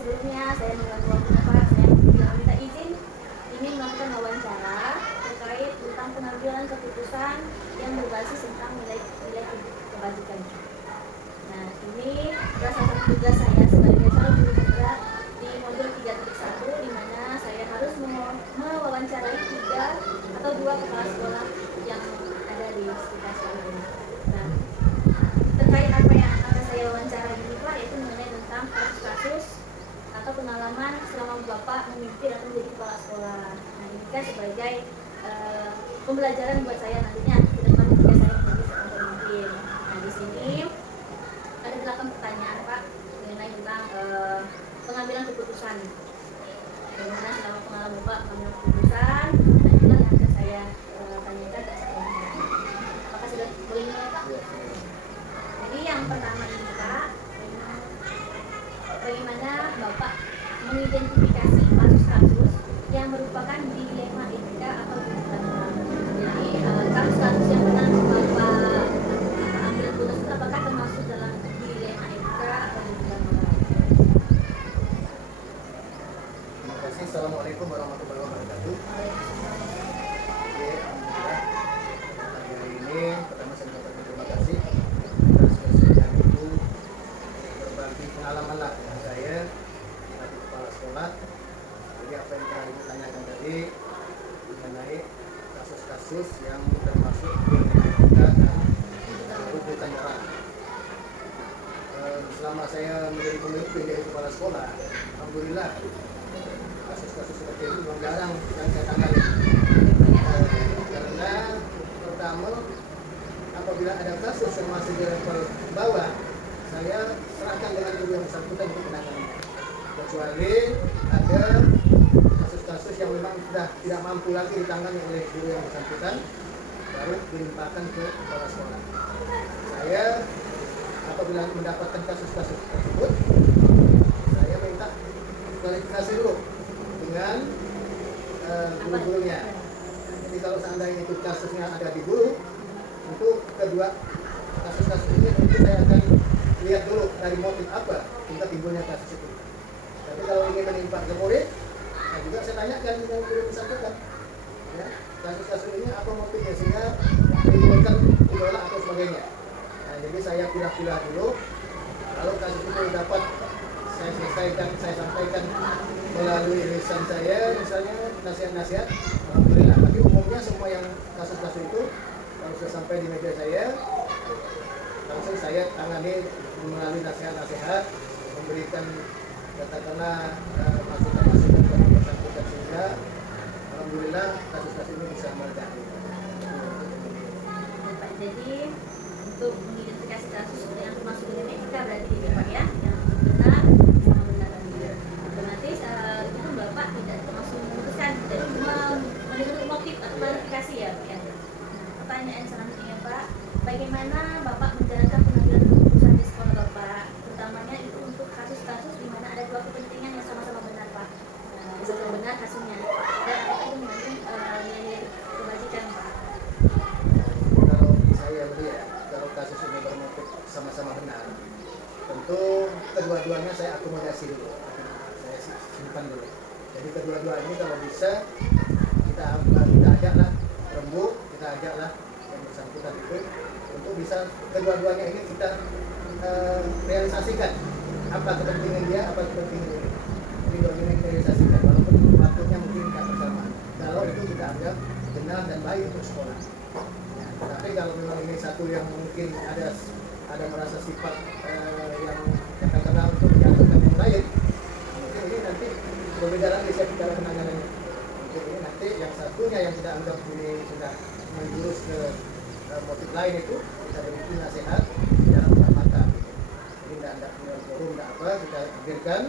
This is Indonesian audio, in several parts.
sebelumnya saya mengganggu waktu Bapak, saya minta izin ingin melakukan wawancara terkait tentang pengambilan keputusan yang berbasis tentang nilai kebajikan. Nah, ini adalah salah satu tugas saya sebagai calon guru penggerak di modul 3.1, di mana saya harus mewawancarai 3 atau 2 kepala sekolah yang ada di sekitar sekolah ini. Nah, terkait apa yang akan saya wawancara ini Pak, yaitu mengenai tentang kasus-kasus atau pengalaman selama Bapak memimpin atau menjadi kepala sekolah. Nah, ini kan sebagai pembelajaran buat saya nantinya ke depan ketika saya menjadi seorang pemimpin. Nah, di sini ada 8 pertanyaan Pak mengenai tentang pengambilan keputusan. Bagaimana selama pengalaman Bapak mengambil keputusan? Nah, itulah yang akan saya tanyakan ke sekolahnya. Apakah sudah boleh mulai Pak? Jadi yang pertama ini Pak, bagaimana Bapak mengidentifikasi kasus-kasus yang merupakan dilema etika atau kebutuhan. Jadi kasus-kasus yang pernah Bapak ambil keputusan itu apakah termasuk dalam dilema etika atau kebutuhan moral? Terima kasih. Assalamualaikum warahmatullahi wabarakatuh. Oke, alhamdulillah. Pagi hari ini pertama saya mengucapkan terima kasih atas kesediaan itu berbagi pengalaman lah dengan saya sebagai kepala sekolah. Jadi apa yang telah Ibu tanyakan tadi mengenai kasus-kasus yang termasuk etika dan kebutuhan moral. Selama saya menjadi pemimpin dari kepala sekolah, alhamdulillah kasus-kasus seperti itu memang jarang yang saya tangani. Karena pertama, apabila ada kasus yang masih di level bawah, saya serahkan dengan guru yang bersangkutan untuk menangani. Kecuali ada kasus-kasus yang memang sudah tidak mampu lagi ditangani oleh guru yang bersangkutan, baru dilimpahkan ke kepala sekolah. Saya apabila mendapatkan kasus-kasus tersebut, saya minta klarifikasi dulu dengan guru-gurunya. Jadi kalau seandainya itu kasusnya ada di guru, untuk kedua kasus-kasus ini tentu saya akan lihat dulu dari motif apa hingga timbulnya kasus itu. Tapi kalau ingin menimpa ke murid, nah juga saya tanyakan dengan guru bersangkutan, ya, kasus-kasus ini apa motifnya sehingga menimbulkan gejolak atau sebagainya. Nah, jadi saya pilih-pilih dulu. Kalau kasus itu dapat saya selesaikan, saya sampaikan melalui lisan saya, misalnya nasihat-nasihat, alhamdulillah. Tapi umumnya semua yang kasus-kasus itu kalau sudah sampai di meja saya, langsung saya tangani melalui nasihat-nasihat, memberikan katakanlah masukan-masukan kepada bersangkutan sehingga alhamdulillah kasus-kasus ini bisa meredah. Jadi untuk mengidentifikasi kasus yang termasuk dengan etika berarti ini Pak ya, yang benar sama benar tadi. Otomatis itu Bapak tidak langsung memutuskan, jadi menurut motif atau klarifikasi ya Pak ya. Pertanyaan selanjutnya Pak, bagaimana Bapak menjalankan pengambilan keputusan di sekolah Bapak, terutamanya itu untuk kasus-kasus di mana ada 2 kepentingan yang sama-sama benar Pak, sama benar kasusnya, dan apakah itu mengandung nilai kebajikan Pak? Kalau saya melihat, kalau kasus ini bermotif sama-sama benar, tentu kedua-duanya saya akomodasi dulu, saya simpan dulu. Jadi kedua-dua ini kalau bisa kita ajaklah rembuk, kita ajaklah yang bersangkutan itu untuk bisa kedua-duanya ini kita realisasikan apa kepentingan dia, apa kepentingan ini. Jadi dua-duanya kita realisasikan walaupun waktunya mungkin tidak bersamaan. Kalau itu kita anggap benar dan baik untuk sekolah. Ya, tapi kalau memang ini satu yang mungkin ada merasa sifat yang katakanlah untuk menjatuhkan yang lain, mungkin ini nanti berbeda lagi cara penanganannya. Mungkin ini nanti yang satunya yang kita anggap ini sudah menjurus ke motif lain itu kita berikan nasihat secara mata-mata. Jadi tidak punya forum, tidak apa, kita hadirkan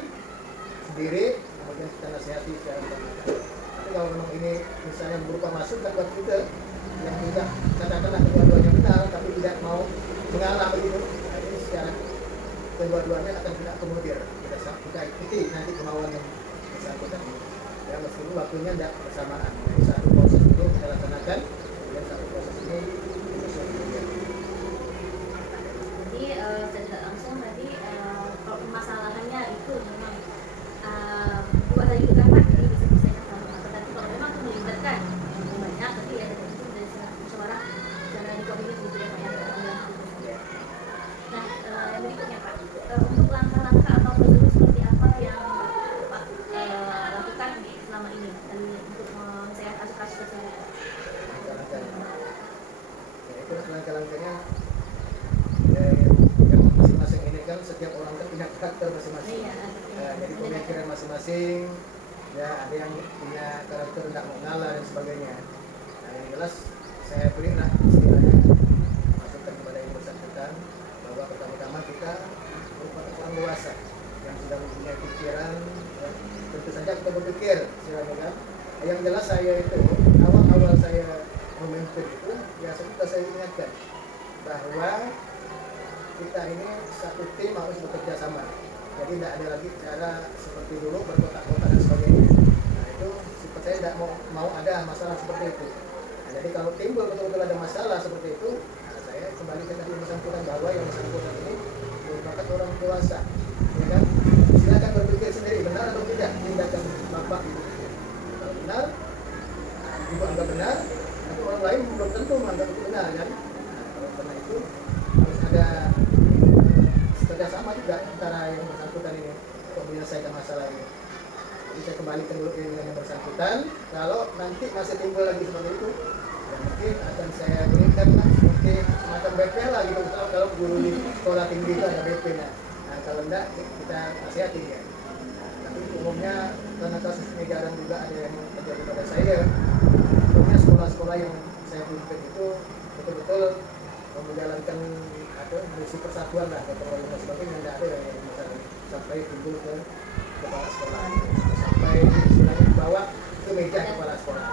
sendiri, kemudian kita nasihati secara mata-mata. Tapi kalau memang ini misalnya berupa masukan buat kita yang tidak katakanlah kedua-duanya benar tapi tidak mau mengalah begitu, nah ini secara kedua-duanya akan tidak akomodir. Kita ikuti nanti kemauan yang bersangkutan ini. Ya, meskipun waktunya tidak bersamaan. Jadi satu proses itu kita laksanakan, kemudian satu proses ini disusun kemudian. Jadi tidak langsung tadi kalau permasalahannya itu memang tadi itu kan Pak, jadi bisa diselesaikan sama apa. Tapi kalau memang itu melibatkan banyak, tapi ya dari itu dari suara secara dikoordinir gitu ya Pak ya. Nah, yang berikutnya Pak, untuk langkah-langkah atau prosedur seperti apa yang Pak lakukan selama ini dan untuk menyelesaikan kasus-kasus tersebut? Itu langkah-langkahnya yang masing-masing ini kan setiap orang kan punya karakter masing-masing. Jadi pemikiran masing-masing, ya ada yang punya karakter tidak mau ngalah dan sebagainya. Nah yang jelas saya berilah istilahnya masukan kepada yang bersangkutan bahwa pertama-tama kita merupakan orang dewasa yang sudah mempunyai pikiran, ya, tentu saja kita berpikir istilahnya kan. Yang jelas saya itu awal-awal saya memimpin itu ya sudah saya ingatkan bahwa kita ini satu tim harus bekerja sama. Jadi tidak ada lagi cara seperti dulu berkotak-kotak dan sebagainya. Nah itu sifat saya tidak mau ada masalah seperti itu. Nah, jadi kalau timbul betul-betul ada masalah seperti itu, nah, saya kembali ke tadi bersangkutan bahwa yang bersangkutan ini merupakan orang dewasa, ya kan? Silakan berpikir sendiri benar atau tidak tindakan bapak ibu. Kalau benar, ibu anggap benar, tapi orang lain belum tentu menganggap itu benar kan? Nah, kalau karena itu harus ada kerjasama juga antara yang bersangkutan ini untuk menyelesaikan masalah ini. Jadi saya kembalikan dulu ke yang bersangkutan. Kalau nanti masih timbul lagi seperti itu, ya mungkin akan saya berikan seperti semacam BP lah gitu. Kalau guru di sekolah tinggi itu ada BP nya. Nah kalau enggak kita nasihati ya. Tapi umumnya karena kasus ini jarang juga ada yang terjadi pada saya. Umumnya sekolah-sekolah yang saya pimpin itu betul-betul menjalankan misi persatuan lah, ketemuan dan sebagainya. Tidak ada yang misalnya sampai timbul ke kepala sekolah, sampai istilahnya dibawa ke meja kepala sekolah.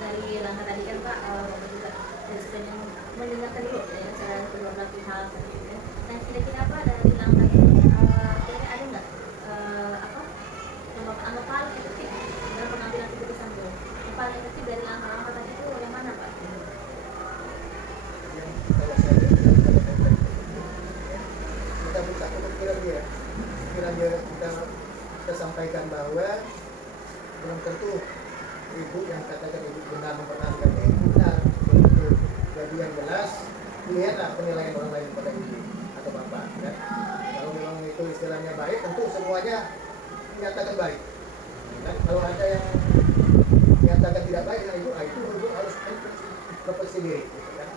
Dari langkah tadi kan Pak, Bapak juga dari mendengarkan dulu ya cara kedua belah pihak tadi ya. Nah kira-kira apa dari langkah ini, kira-kira ada nggak apa yang Bapak anggap paling efektif dalam pengambilan keputusan itu? Yang paling efektif dari langkah-langkah tadi itu yang mana Pak? Kalau saya lihat kita buka pemikiran dia, kita sampaikan bahwa belum tentu ibu yang katakan ibu benar mempertahankan ini benar betul. Jadi yang jelas lihatlah penilaian orang lain pada ibu atau bapak kan. Kalau memang itu istilahnya baik, tentu semuanya menyatakan baik kan. Kalau ada yang menyatakan tidak baik, nah itu ibu harus refleksi diri gitu kan.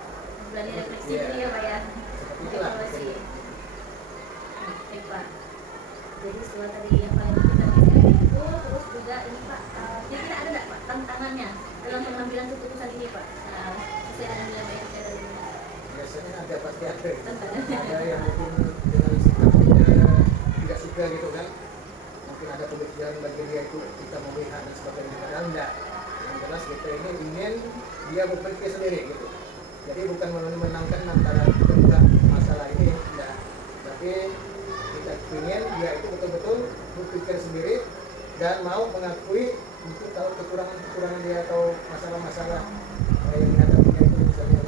Berani refleksi diri ya Pak ya. Evaluasi. Baik Pak. Jadi setelah tadi yang paling kita itu, terus juga ini Pak, kira-kira ada nggak Pak tantangannya dalam pengambilan keputusan ini Pak? Sesuai dengan nilai yang saya dari ini. Biasanya ada pasti ada. Tantangannya. Ada yang mungkin dengan sikapnya tidak suka gitu kan. Mungkin ada pemikiran bagi dia itu kita memihak dan sebagainya. Padahal enggak. Yang jelas kita ini ingin dia berpikir sendiri gitu. Jadi bukan menangkan antara kedua masalah ini, enggak. Tapi kita ingin dia itu betul-betul berpikir sendiri dan mau mengakui mungkin kalau kekurangan dia atau masalah-masalah yang dihadapinya itu misalnya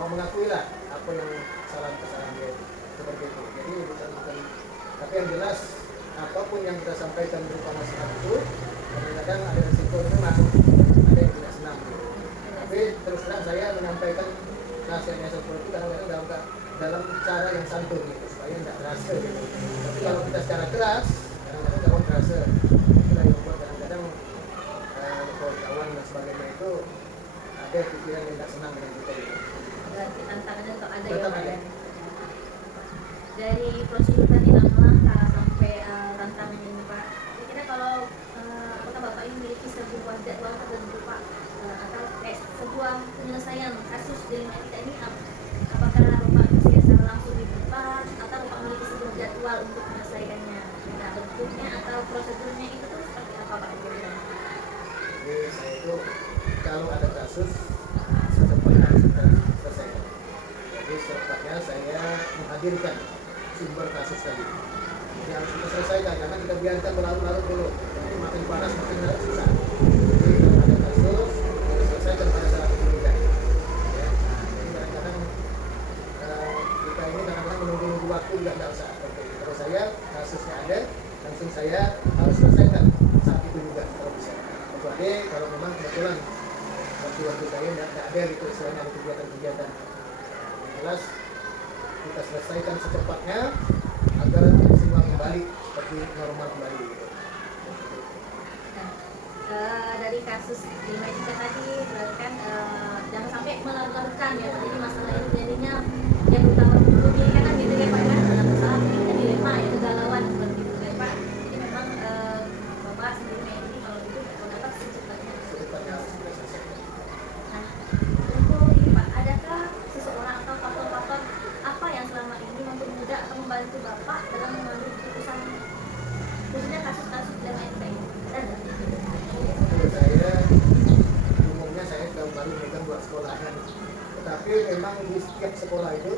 mau mengakui lah apa yang kesalahan dia seperti itu. Jadi bukan tapi yang jelas apapun yang kita sampaikan berupa nasihat itu kadang-kadang ada risiko memang ada yang tidak senang gitu. Tapi terus terang saya menyampaikan nasihatnya seperti itu kadang-kadang dalam cara yang santun gitu supaya tidak terasa gitu. Tapi kalau kita secara keras kadang-kadang kawan terasa kita yang membuat kadang-kadang kawan dan sebagainya itu ada pikiran yang tidak senang dengan kita gitu. Berarti tantangannya tetap ada Tetap ya Pak ada. ya. Dari prosedur tadi langkah-langkah sampai tantangannya ini Pak. Kira-kira kalau apakah Bapak ini memiliki sebuah jadwal tertentu Pak atau sebuah penyelesaian kasus di lingkungan kita ini apakah Bapak bisa secara langsung di tempat atau Bapak memiliki sebuah jadwal untuk menyelesaikannya? Nah bentuknya atau prosedurnya itu tuh seperti apa Pak? Jadi saya itu kalau ada kasus secepatnya harus kita selesaikan. Jadi secepatnya saya menghadirkan sumber kasus tadi. Jadi harus kita selesaikan karena kita biarkan berlarut-larut dulu. Jadi makin panas makin susah. Jadi kalau ada kasus kita selesaikan pada saat itu juga. Ya. Jadi kadang-kadang kita ini kadang-kadang menunggu waktu juga tidak usah. Kalau saya kasusnya ada langsung saya harus selesaikan saat itu juga kalau bisa. Kecuali kalau memang kebetulan waktu saya tidak ada gitu istilahnya ada kegiatan-kegiatan. Yang jelas kita selesaikan secepatnya agar semua kembali seperti normal kembali gitu. Dari kasus lima etika tadi berarti kan jangan sampai melarutkan ya, jadi masalah ini jadinya yang utama dulu ini kan gitu ya Pak ya, dalam masalah ini dilema ya, kegalauan seperti itu ya Pak. Jadi memang Bapak sendiri ini kalau itu dapat secepatnya. Harus kita selesaikan. Nah, untuk ini Pak, adakah seseorang atau faktor-faktor apa yang selama ini mempermudah atau membantu Bapak dalam mengambil keputusan khususnya kasus-kasus lima etika ini? Menurut saya umumnya saya sudah baru megang buat sekolahan, tetapi memang di setiap sekolah itu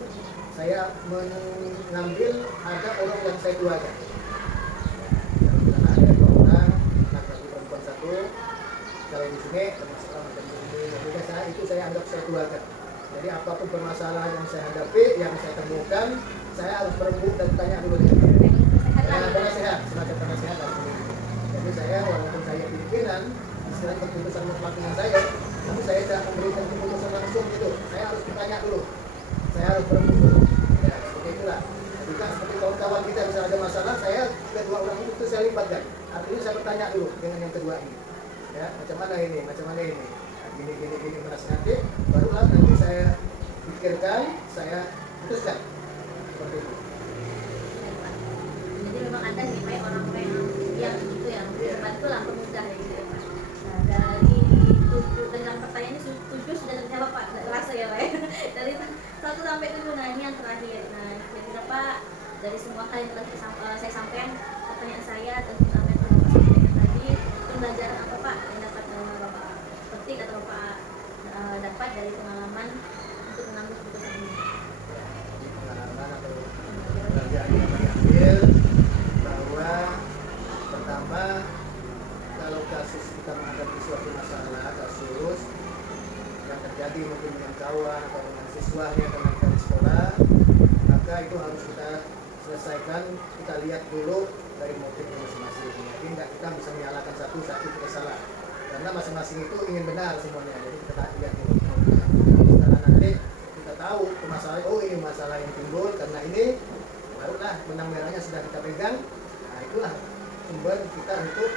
saya mengambil ada orang yang saya tuakan. Karena ada 2 orang, laki-laki perempuan 1. Kalau di sini termasuk macam ini, jadi saya anggap saya tuakan. Jadi apapun permasalahan yang saya hadapi, yang saya temukan, saya harus berembuk dan tanya dulu dengan dia. Penasehat, semacam penasehat dan ini. Jadi saya walaupun saya pimpinan, istilah keputusan mutlak dengan saya, tapi saya tidak memberikan keputusan langsung gitu. Saya harus bertanya dulu. Saya harus berembuk dulu. Ya, seperti itulah. Jika seperti kawan-kawan kita bisa ada masalah, saya kedua orang itu saya libatkan. Artinya saya bertanya dulu dengan yang kedua ini. Ya, macam mana ini, macam mana ini. Nah, gini menasihati, barulah nanti saya pikirkan, saya putuskan. Seperti itu. Jadi memang ada nih Pak orang-orang yang itu yang membantu lah pemudah gitu ya Pak. Nah dari tentang pertanyaan ini 7 sudah terjawab Pak, rasa ya Pak ya. Dari 1 sampai 7, nah ini yang terakhir. Nah kira-kira Pak dari semua hal yang telah saya sampaikan pertanyaan saya tentang apa yang telah Bapak sampaikan tadi, pembelajaran apa Pak yang dapat Bapak petik atau Bapak dapat dari pengalaman untuk mengambil keputusan ini? Pengalaman atau pelajaran yang diambil bahwa pertama, kalau kasus kita menghadapi suatu masalah kasus yang terjadi mungkin dengan kawan atau dengan siswanya teman-teman di sekolah, maka itu harus kita selesaikan. Kita lihat dulu dari motifnya masing-masing. Jadi tidak kita bisa menyalahkan satu kita salah, karena masing-masing itu ingin benar semuanya. Jadi kita lihat dulu. Setelah nanti kita tahu masalah, oh ini masalah yang timbul karena ini, barulah benang merahnya sudah kita pegang. Nah itulah sumber kita untuk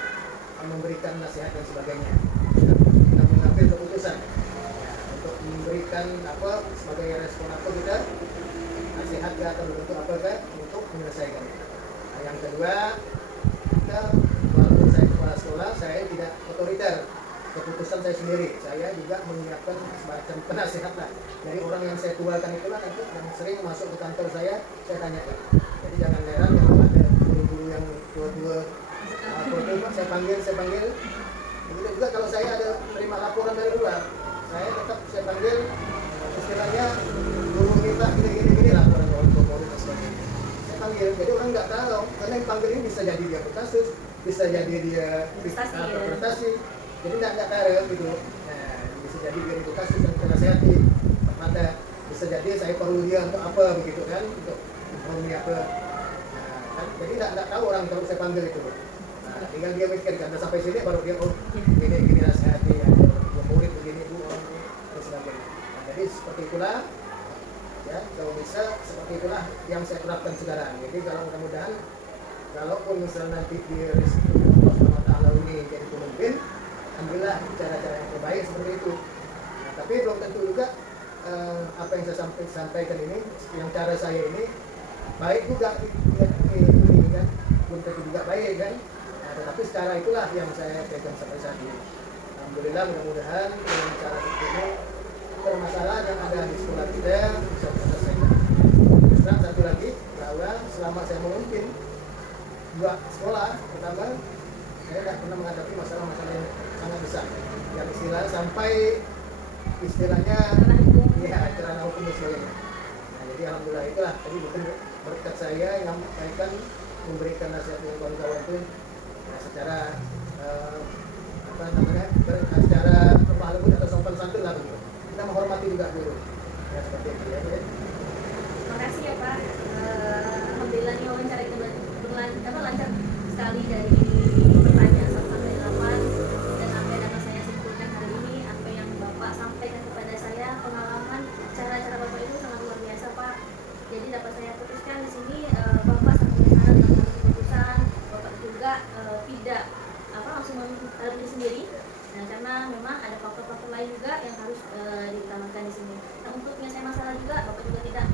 memberikan nasihat dan sebagainya. Kita mengambil keputusan ya, untuk memberikan apa sebagai respon apa kita nasihat atau bentuk apa kan untuk menyelesaikan. Nah, yang kedua, kita walaupun saya kepala sekolah, saya tidak otoriter. Keputusan saya sendiri, saya juga menyiapkan semacam penasihat lah. Jadi orang yang saya tuakan itulah nanti yang sering masuk ke kantor saya tanyakan. Jadi jangan heran kalau ada guru-guru yang tua-tua saya panggil. Begitu juga kalau saya ada terima laporan dari luar, saya tetap saya panggil, istilahnya guru kita gini laporan orang Polri dan sebagainya. Saya panggil, jadi orang nggak tahu, karena yang panggil ini bisa jadi dia berkasus, bisa jadi dia interpretasi, jadi nggak tahu gitu. Nah, bisa jadi dia itu kasus dan kita nasihati, maka bisa jadi saya perlu dia untuk apa begitu kan, untuk ekonomi apa. Nah, kan, jadi nggak tahu orang kalau saya panggil itu. Nah, tinggal dia mikir kan sampai sini baru dia gini nasihati ya, murid begini bu orang ini dan sebagainya. Nah, jadi seperti itulah ya, kalau bisa seperti itulah yang saya terapkan sekarang. Jadi kalau mudah-mudahan kalaupun misalnya nanti di rezeki Allah SWT ini jadi pemimpin, ambillah cara-cara yang terbaik seperti itu. Nah, tapi belum tentu juga apa yang saya sampaikan ini, yang cara saya ini baik juga ini kan, belum tentu juga baik kan. Nah, tetapi secara itulah yang saya pegang sampai saat ini. Alhamdulillah, mudah-mudahan dengan cara seperti ini permasalahan yang ada di sekolah kita bisa terselesaikan. Dan satu lagi bahwa selama saya memimpin 2 sekolah, pertama saya tidak pernah menghadapi masalah-masalah yang sangat besar, yang istilahnya ya kerana hukum dan sebagainya. Nah, jadi alhamdulillah itulah tadi bukan berkat saya yang menyampaikan, memberikan nasihat dengan kawan-kawan itu secara secara lemah lembut atau sopan santun lah begitu. Kita menghormati juga dulu ya, seperti itu ya. Terima kasih ya Pak. Alhamdulillah nih wawancara itu lancar sekali dari dapat saya putuskan di sini, Bapak sangat bijaksana dalam mengambil keputusan. Bapak juga tidak langsung menghadap diri sendiri. Nah, karena memang ada faktor-faktor lain juga yang harus diutamakan di sini. Nah, untuk menyelesaikan masalah juga, Bapak juga tidak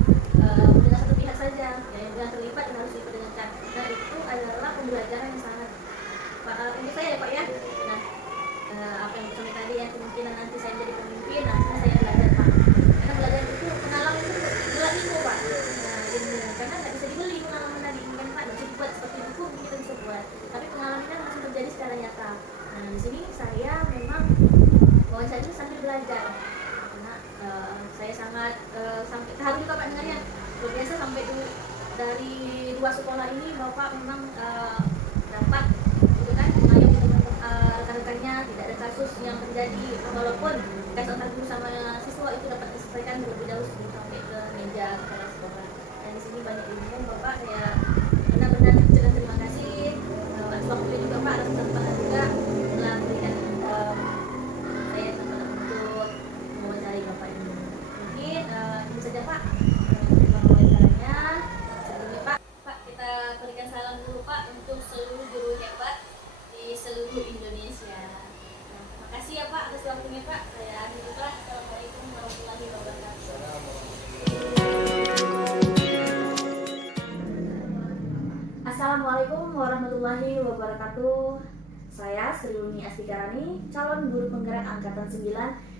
dengan satu pihak saja, yang terlibat yang harus diperdengarkan. Nah, itu adalah pembelajaran yang sangat untuk saya ya Pak ya. Nah, apa yang sampai tadi yang kemungkinan nanti saya menjadi pemimpin, nanti saya belajar Pak. Karena belajar itu pengalaman itu berat ilmu Pak. Nah, ilmu karena nggak bisa dibeli pengalaman tadi kan Pak, nggak bisa dibuat seperti buku kita bisa buat. Tapi pengalaman kan langsung terjadi secara nyata. Nah, di sini saya memang wawancara ini sambil belajar. Karena saya sangat sampai haru juga Pak dengarnya. Luar biasa sampai dari luar sekolah ini Bapak memang dapat gitu kan mengayomi rekan-rekannya, tidak ada kasus yang terjadi, walaupun kasus antar guru sama siswa itu dapat diselesaikan terlebih dahulu sebelum sampai ke meja kepala sekolah. Dan di sini banyak ilmu Bapak, saya benar-benar ucapkan terima kasih atas waktunya juga Pak, atas kesempatan juga telah memberikan saya kesempatan untuk mewawancarai Bapak ini. Mungkin itu saja Pak wawancaranya. Sebelumnya Pak kita berikan salam dulu Pak untuk seluruh guru hebat di seluruh Indonesia. Nah, terima kasih ya Pak atas waktunya Pak. Saya akhiri Pak. Assalamualaikum warahmatullahi wabarakatuh. Assalamualaikum warahmatullahi wabarakatuh. Saya Sri Uni Astikarani, calon guru penggerak angkatan 9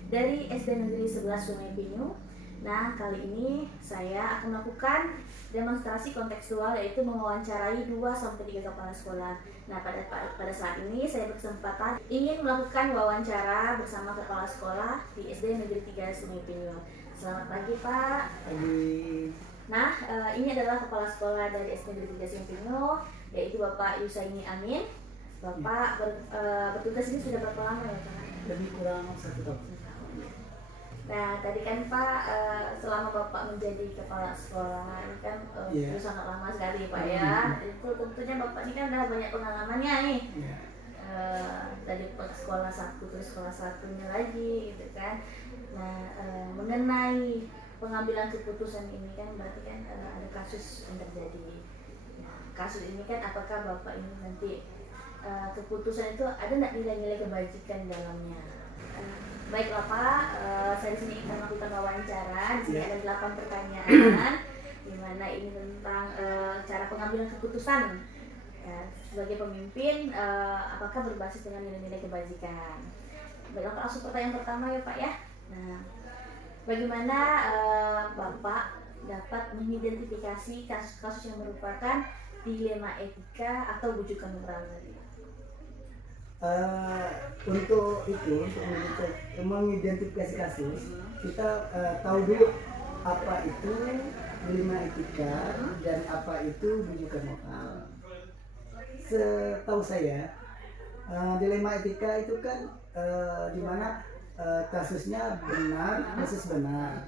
dari SD Negeri 11 Sungai Pinyu. Nah, kali ini saya akan melakukan demonstrasi kontekstual, yaitu mewawancarai 2-3 kepala sekolah. Nah, pada saat ini saya berkesempatan ingin melakukan wawancara bersama kepala sekolah di SD Negeri 3 Sungai Pinyu. Selamat pagi Pak. Pagi. Nah, ini adalah kepala sekolah dari SD Negeri 3 Sungai Pinyu, yaitu Bapak Yusaini Amin. Bapak bertugas ini sudah berapa lama ya Pak? Lebih kurang 1 tahun. Nah, tadi kan Pak, selama Bapak menjadi kepala sekolah ini kan itu sangat lama sekali Pak ya. Itu tentunya Bapak ini kan udah banyak pengalamannya nih. Dari sekolah satu ke sekolah satunya lagi gitu kan. Nah, mengenai pengambilan keputusan ini kan berarti kan ada kasus yang terjadi. Nah, kasus ini kan apakah Bapak ini nanti keputusan itu ada nggak nilai-nilai kebajikan dalamnya? Baiklah Pak, saya di sini akan melakukan wawancara. Di sini ada 8 pertanyaan, di mana ini tentang cara pengambilan keputusan ya, sebagai pemimpin, apakah berbasis dengan nilai-nilai kebajikan. Baiklah, langsung pertanyaan pertama ya Pak ya. Nah, bagaimana Bapak dapat mengidentifikasi kasus-kasus yang merupakan dilema etika atau bujukan moral tadi? Untuk mengidentifikasi kasus, kita tahu dulu apa itu dilema etika dan apa itu bujukan moral. Setahu saya, dilema etika itu kan di mana kasusnya benar versus benar,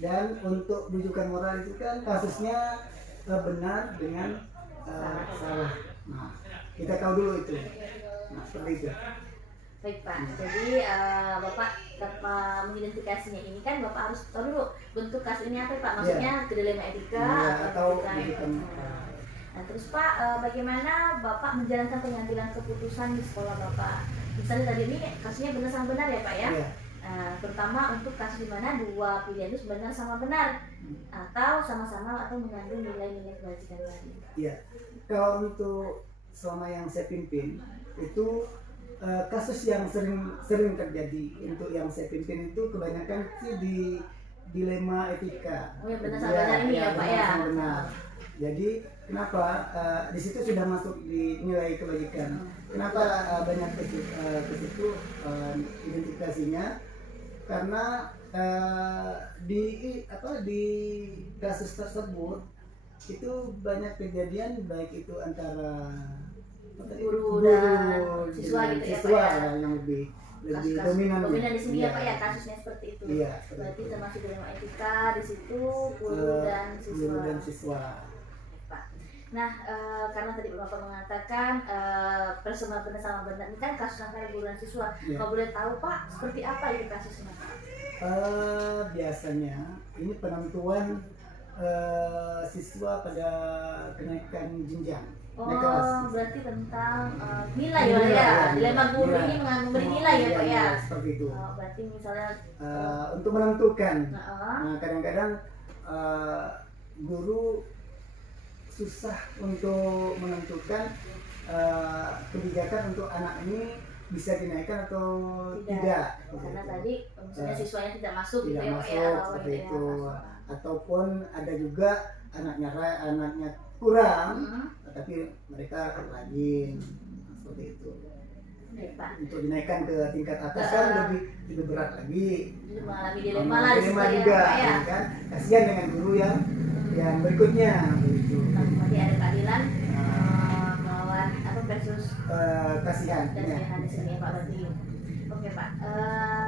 dan untuk bujukan moral itu kan kasusnya benar dengan salah. Nah, kita tahu dulu itu. Nah, seperti itu. Baik Pak, jadi Bapak mengidentifikasinya ini kan Bapak harus tahu dulu bentuk kasus ini apa Pak, maksudnya dilema etika atau bujukan moral. Nah terus Pak, bagaimana Bapak menjalankan pengambilan keputusan di sekolah Bapak? Misalnya tadi ini kasusnya benar sama benar ya Pak ya? Terutama untuk kasus di mana dua pilihan itu benar sama benar atau sama-sama atau mengandung nilai-nilai kebajikan tadi. Iya, kalau untuk selama yang saya pimpin itu kasus yang sering terjadi untuk yang saya pimpin itu kebanyakan sih di dilema etika. Oh ya benar sama benar ini ya Pak ya? Benar. Jadi kenapa di situ sudah masuk di nilai kebajikan? Kenapa banyak ke situ identifikasinya? Karena di kasus tersebut itu banyak kejadian baik itu antara guru dan siswa gitu ya Pak ya? Yang lebih dominan di sini ya Pak ya, kasusnya seperti itu. Iya, berarti termasuk dilema etika di situ guru dan siswa. Pak. Nah, karena tadi Bapak mengatakan bersama benar sama benar, ini kan kasus antara guru dan siswa. Kalau boleh tahu Pak, seperti apa itu kasusnya Pak? Biasanya ini penentuan siswa pada kenaikan jenjang. Oh, naik kelas. berarti tentang nilai Nilai, ya. ya, Dilema guru nilai. ini memberi nilai ya, Pak ya. Iya, seperti itu. Oh, berarti misalnya Untuk menentukan, Heeh. nah, kadang-kadang guru susah untuk menentukan kebijakan untuk anak ini bisa dinaikkan atau tidak. Karena Gitu. tadi misalnya siswanya tidak masuk gitu Tidak ya, Pak masuk ya. seperti gitu ya. itu, ataupun ada juga anaknya kurang, Hmm. tapi mereka rajin. Nah, seperti itu. Baik, Pak. Untuk dinaikkan ke tingkat atas kan lebih berat lagi. Jadi mengalami dilema lah di situ Dilema ya, juga, Pak ya. kan? Kasihan dengan guru yang berikutnya, begitu. Nah, berarti ada keadilan melawan apa versus Kasihan. dan Ya. pilihan di sini ya, Pak berarti. Oke, Pak.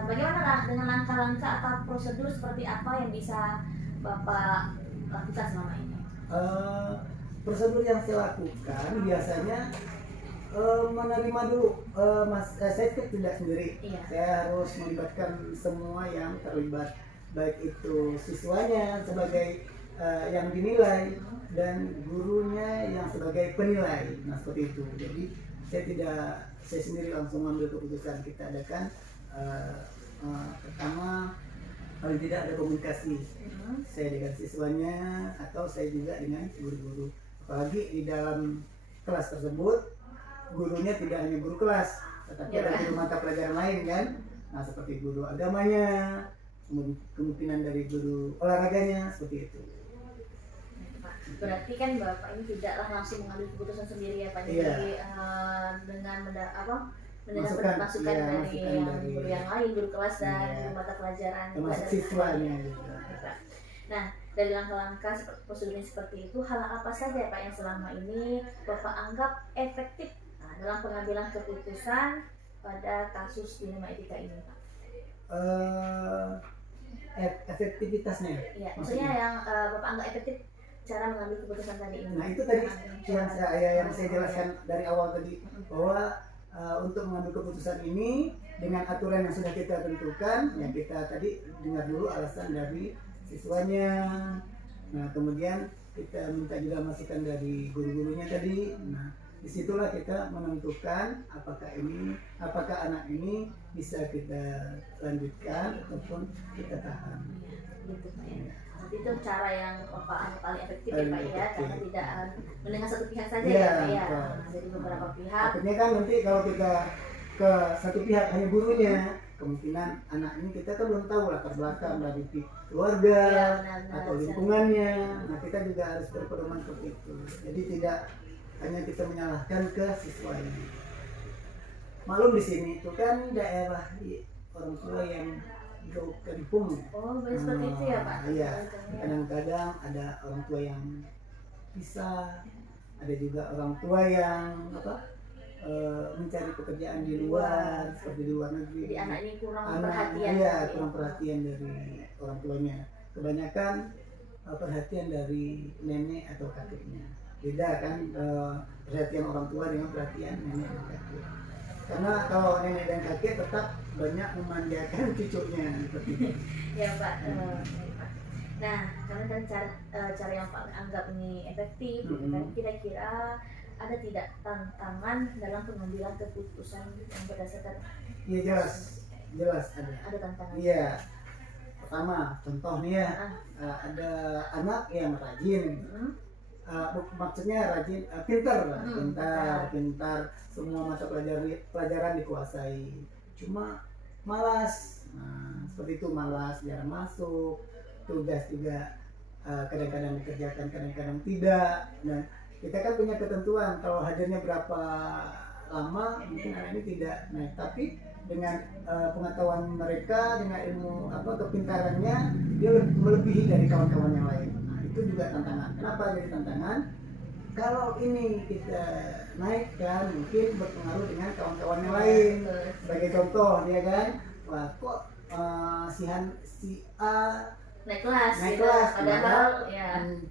Bagaimana dengan langkah-langkah atau prosedur seperti apa yang bisa Bapak lakukan selama ini? Prosedur yang saya lakukan biasanya menerima dulu, saya tidak sendiri. Iya. Saya harus melibatkan semua yang terlibat, baik itu siswanya sebagai yang dinilai dan gurunya yang sebagai penilai. Nah, seperti itu. Jadi saya sendiri langsung mengambil keputusan. Kita adakan pertama paling tidak ada komunikasi, saya dengan siswanya atau saya juga dengan guru-guru. Apalagi di dalam kelas tersebut gurunya tidak hanya guru kelas, tetapi ada guru mata pelajaran lain kan. Nah, seperti guru agamanya, kemungkinan dari guru olahraganya, seperti itu. Berarti kan Bapak ini tidaklah langsung mengambil keputusan sendiri ya, Pak. Jadi dengan mendengar Masukan, masukan iya, dari masukan yang dari- guru yang lain, guru kelas dan Iya. guru mata pelajaran juga Termasuk dan siswanya lain-lain. juga. Pak. Nah, dari langkah-langkah prosedurnya seperti itu, hal apa saja Pak yang selama ini Bapak anggap efektif dalam pengambilan keputusan pada kasus dilema etika ini, Pak? Efektivitasnya. Iya, maksudnya yang Bapak anggap efektif cara mengambil keputusan tadi ini. Nah, itu tadi yang saya jelaskan dari awal tadi, bahwa untuk mengambil keputusan ini dengan aturan yang sudah kita tentukan, ya kita tadi dengar dulu alasan dari siswanya. Nah, kemudian kita minta juga masukan dari guru-gurunya tadi. Nah, disitulah kita menentukan apakah anak ini bisa kita lanjutkan ataupun kita tahan. Gitu Pak ya. Nanti itu cara yang Bapak anggap paling efektif ya Pak ya, karena tidak mendengar satu pihak saja ya Pak ya. Jadi beberapa pihak. Akhirnya kan nanti kalau kita ke satu pihak hanya gurunya, kemungkinan anak ini kita kan belum tahu latar belakang dari keluarga atau lingkungannya. Nah, kita juga harus berpedoman seperti itu. Jadi tidak hanya kita menyalahkan ke siswanya. Maklum di sini itu kan daerah orang tua yang jauh kampung. Oh, seperti itu ya Pak? Iya. Kadang-kadang ada orang tua yang bisa, ada juga orang tua yang mencari pekerjaan di luar, seperti di luar negeri. Jadi anak ini kurang perhatian. Iya, kurang perhatian dari orang tuanya. Kebanyakan perhatian dari nenek atau kakeknya. Beda kan perhatian orang tua dengan perhatian nenek dan kakek. Karena kalau nenek dan kakek tetap banyak memanjakan cucunya seperti itu. Ya Pak. Nah, karena kan cara yang Pak anggap ini efektif, kira-kira ada tidak tantangan dalam pengambilan keputusan yang berdasarkan? Iya, jelas ada. Ada tantangan. Iya. Pertama, contoh nih ya, ada anak yang rajin. Maksudnya rajin, pintar, semua mata pelajaran dikuasai. Cuma malas. Nah, seperti itu, malas, jarang masuk. Tugas juga kadang-kadang dikerjakan, kadang-kadang tidak. Dan kita kan punya ketentuan kalau hadirnya berapa lama, mungkin anak ini tidak naik. Tapi dengan pengetahuan mereka, dengan ilmu kepintarannya, dia melebihi dari kawan-kawan yang lain. Nah, itu juga tantangan. Kenapa jadi tantangan? Kalau ini kita naikkan, mungkin berpengaruh dengan kawan-kawan yang lain. Sebagai contoh, dia kan, wah kok si A naik kelas, padahal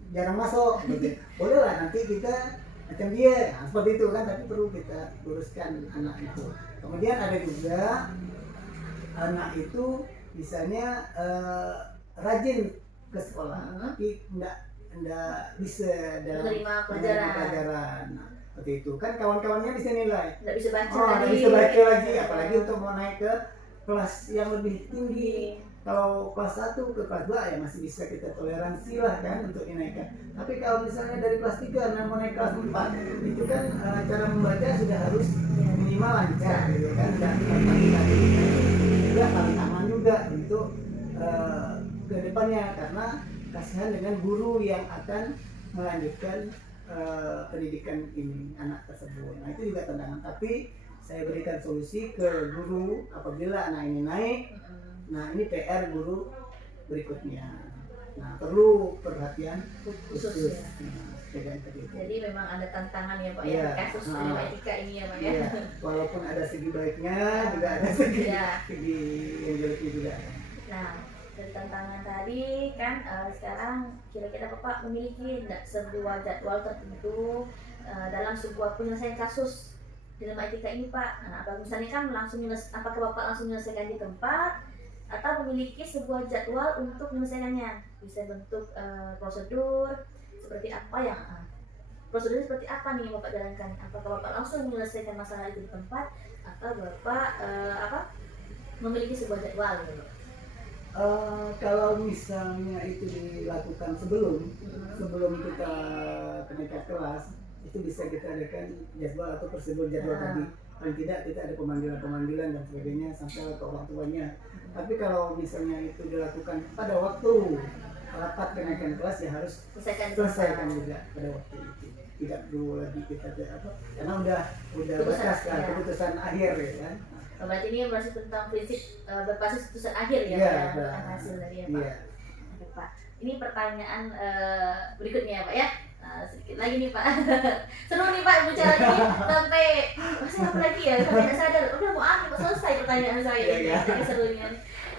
jarang masuk. Gitu. Boleh lah nanti kita macam dia, nah, seperti itu kan. Tapi perlu kita luruskan anak itu. Kemudian ada juga anak itu misalnya rajin ke sekolah, tapi enggak bisa dalam menerima pelajaran. Nah, seperti itu kan kawan-kawannya bisa nilai. Nggak bisa baca Nggak lagi. bisa baca lagi, apalagi untuk mau naik ke kelas yang lebih tinggi. Kalau kelas 1 ke kelas 2 ya masih bisa kita toleransi lah kan untuk dinaikkan. Tapi kalau misalnya dari kelas 3 mau naik kelas 4 itu kan cara membaca sudah harus minimal lancar gitu kan. Dan pagi-pagi juga paling aman juga untuk ke depannya, karena kasihan dengan guru yang akan melanjutkan pendidikan ini anak tersebut. Nah itu juga tantangan, tapi saya berikan solusi ke guru apabila anak ini naik. Nah ini PR guru berikutnya. Nah perlu perhatian khusus. Ya. Jadi memang ada tantangan ya Pak ya, kasus etika ini ya Pak ya. Iya. Walaupun ada segi baiknya juga ada segi yang jeleknya juga. Nah dari tantangan tadi kan sekarang kira-kira Bapak memiliki sebuah jadwal tertentu dalam sebuah penyelesaian kasus dilema etika ini Pak. Nah apa misalnya kan apakah Bapak langsung menyelesaikan di tempat atau memiliki sebuah jadwal untuk menyelesaikannya, bisa bentuk prosedur seperti apa prosedur seperti apa nih yang Bapak jalankan? Apakah Bapak langsung menyelesaikan masalah itu di tempat atau Bapak memiliki sebuah jadwal gitu? Kalau misalnya itu dilakukan sebelum kita kenaikan kelas, itu bisa kita adakan jadwal atau prosedur jadwal tadi. Paling tidak kita ada pemanggilan dan sebagainya sampai ke orang tuanya. Tapi kalau misalnya itu dilakukan pada waktu rapat kenaikan kelas ya harus selesaikan juga pada waktu itu. Tidak perlu lagi kita karena udah batas keputusan akhir ya kan. Berarti ini berbasis tentang prinsip berbasis keputusan akhir ya Pak, hasil dari ya Pak. Iya. Oke, Pak. Ini pertanyaan berikutnya ya Pak ya. Sedikit lagi nih Pak. Seru nih Pak bicara ini sampai masih apa lagi ya, sampai tidak sadar udah mau selesai pertanyaan saya ini. Jadi serunya.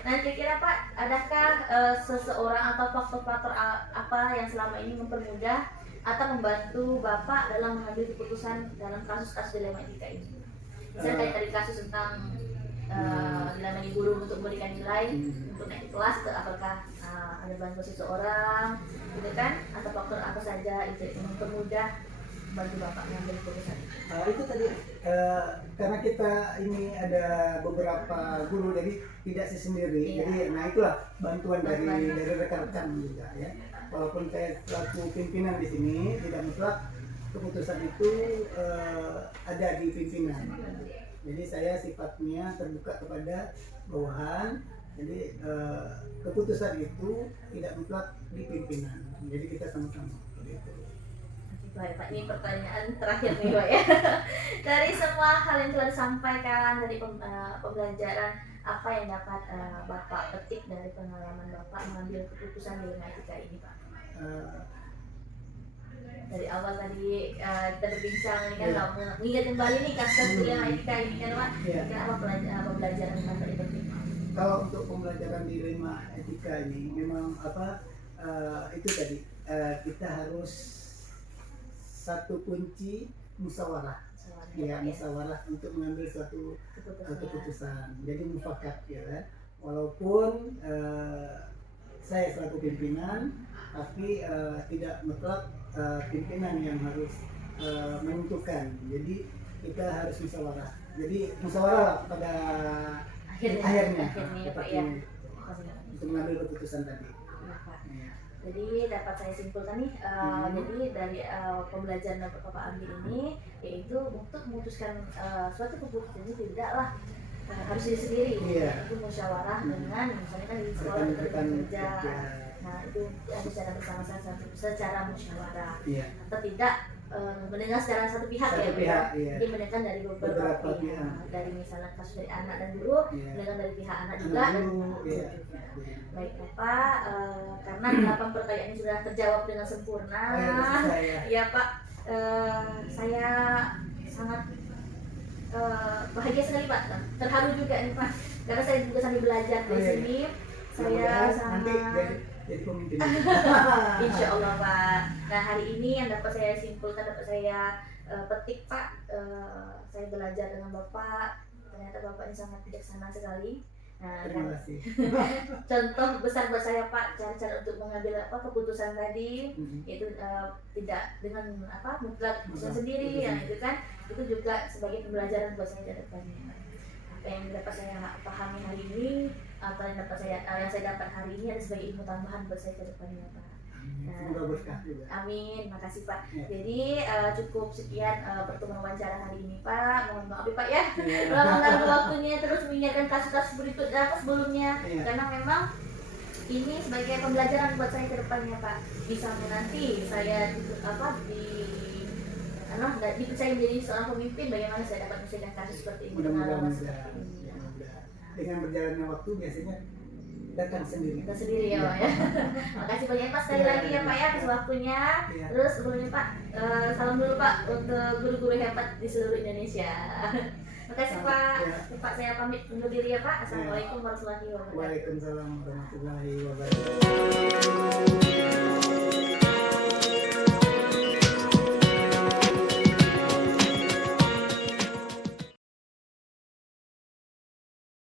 Nah kira-kira Pak, adakah seseorang atau faktor-faktor apa yang selama ini mempermudah atau membantu Bapak dalam mengambil keputusan dalam kasus-kasus dilema etika ini? Misalnya kayak tadi kasus tentang dilema guru untuk memberikan nilai untuk naik kelas, apakah ada bantuan seseorang gitu kan, atau faktor apa saja itu yang mempermudah bantu Bapak mengambil keputusan itu tadi karena kita ini ada beberapa guru, jadi tidak sendiri. Jadi nah itulah bantuan dari rekan-rekan juga ya. Walaupun saya selaku pimpinan di sini, tidak mutlak keputusan itu ada di pimpinan. Jadi saya sifatnya terbuka kepada bawahan. Jadi keputusan itu tidak mutlak di pimpinan. Jadi kita sama-sama. Baik Pak, ini pertanyaan terakhir nih Pak ya. Dari semua hal yang telah disampaikan dari pembelajaran, apa yang dapat Bapak petik dari pengalaman Bapak mengambil keputusan dilema etika ini Pak? Dari awal tadi kita berbincang ini kan mengingat kembali nih kasus dilema etika ini kan Pak. Apa pembelajaran yang Bapak petik? Kalau untuk pembelajaran dilema etika ini memang itu tadi kita harus satu kunci musyawarah. Musyawarah untuk mengambil suatu keputusan. Jadi mufakat ya kan. Walaupun saya selaku pimpinan, tapi tidak mutlak pimpinan yang harus menentukan. Jadi kita harus musyawarah. Jadi musyawarah pada akhirnya Pak ya, untuk mengambil keputusan tadi. Jadi dapat saya simpulkan nih, jadi dari pembelajaran yang Bapak ambil ini, yaitu untuk memutuskan suatu keputusan ini tidaklah harus diri sendiri, itu musyawarah dengan misalnya kan di sekolah kita bekerja, nah itu harus secara bersama-sama secara musyawarah, atau tidak mendengar secara satu pihak jadi mendengar dari beberapa pihak, dari misalnya kasus dari anak dan guru, mendengar dari pihak anak juga dan baik Bapak, karena 8 pertanyaan ini sudah terjawab dengan sempurna, ya Pak, saya sangat bahagia sekali Pak, terharu juga nih Pak, karena saya juga sambil belajar di sini, saya sangat jadi pemimpin. Insya Allah Pak. Nah hari ini yang dapat saya simpulkan, dapat saya petik Pak, saya belajar dengan Bapak, ternyata Bapak ini sangat bijaksana sekali. Nah, Terima kasih. contoh besar buat saya Pak, cara-cara untuk mengambil keputusan tadi itu tidak dengan mutlak keputusan sendiri, ya itu kan itu juga sebagai pembelajaran buat saya ke depannya. Apa yang dapat saya pahami hari ini, apa yang dapat yang saya dapat hari ini ada sebagai ilmu tambahan buat saya ke depannya Pak. Semoga berkah juga. Amin, makasih Pak. Ya. Jadi cukup sekian pertemuan wawancara hari ini Pak. Mohon maaf ya Pak ya, telah mengganggu waktunya terus mengingatkan kasus-kasus berikutnya sebelumnya, Ya. karena memang ini sebagai pembelajaran buat saya ke depannya Pak. Bisa nanti saya dipercaya menjadi seorang pemimpin, bagaimana saya dapat menyelesaikan kasus seperti ini. Mudah-mudahan Pengalaman aja. seperti ini. Mudah-mudahan. Dengan berjalannya waktu biasanya datang sendiri. Kita sendiri ya Pak ya. Makasih banyak Pak sekali lagi ya Pak ya atas waktunya. Iya. Terus sebelumnya Pak, salam dulu Pak untuk guru-guru hebat di seluruh Indonesia. Makasih Pak. Ya. Pak saya pamit undur diri ya Pak. Assalamualaikum warahmatullahi wabarakatuh. Waalaikumsalam warahmatullahi wabarakatuh.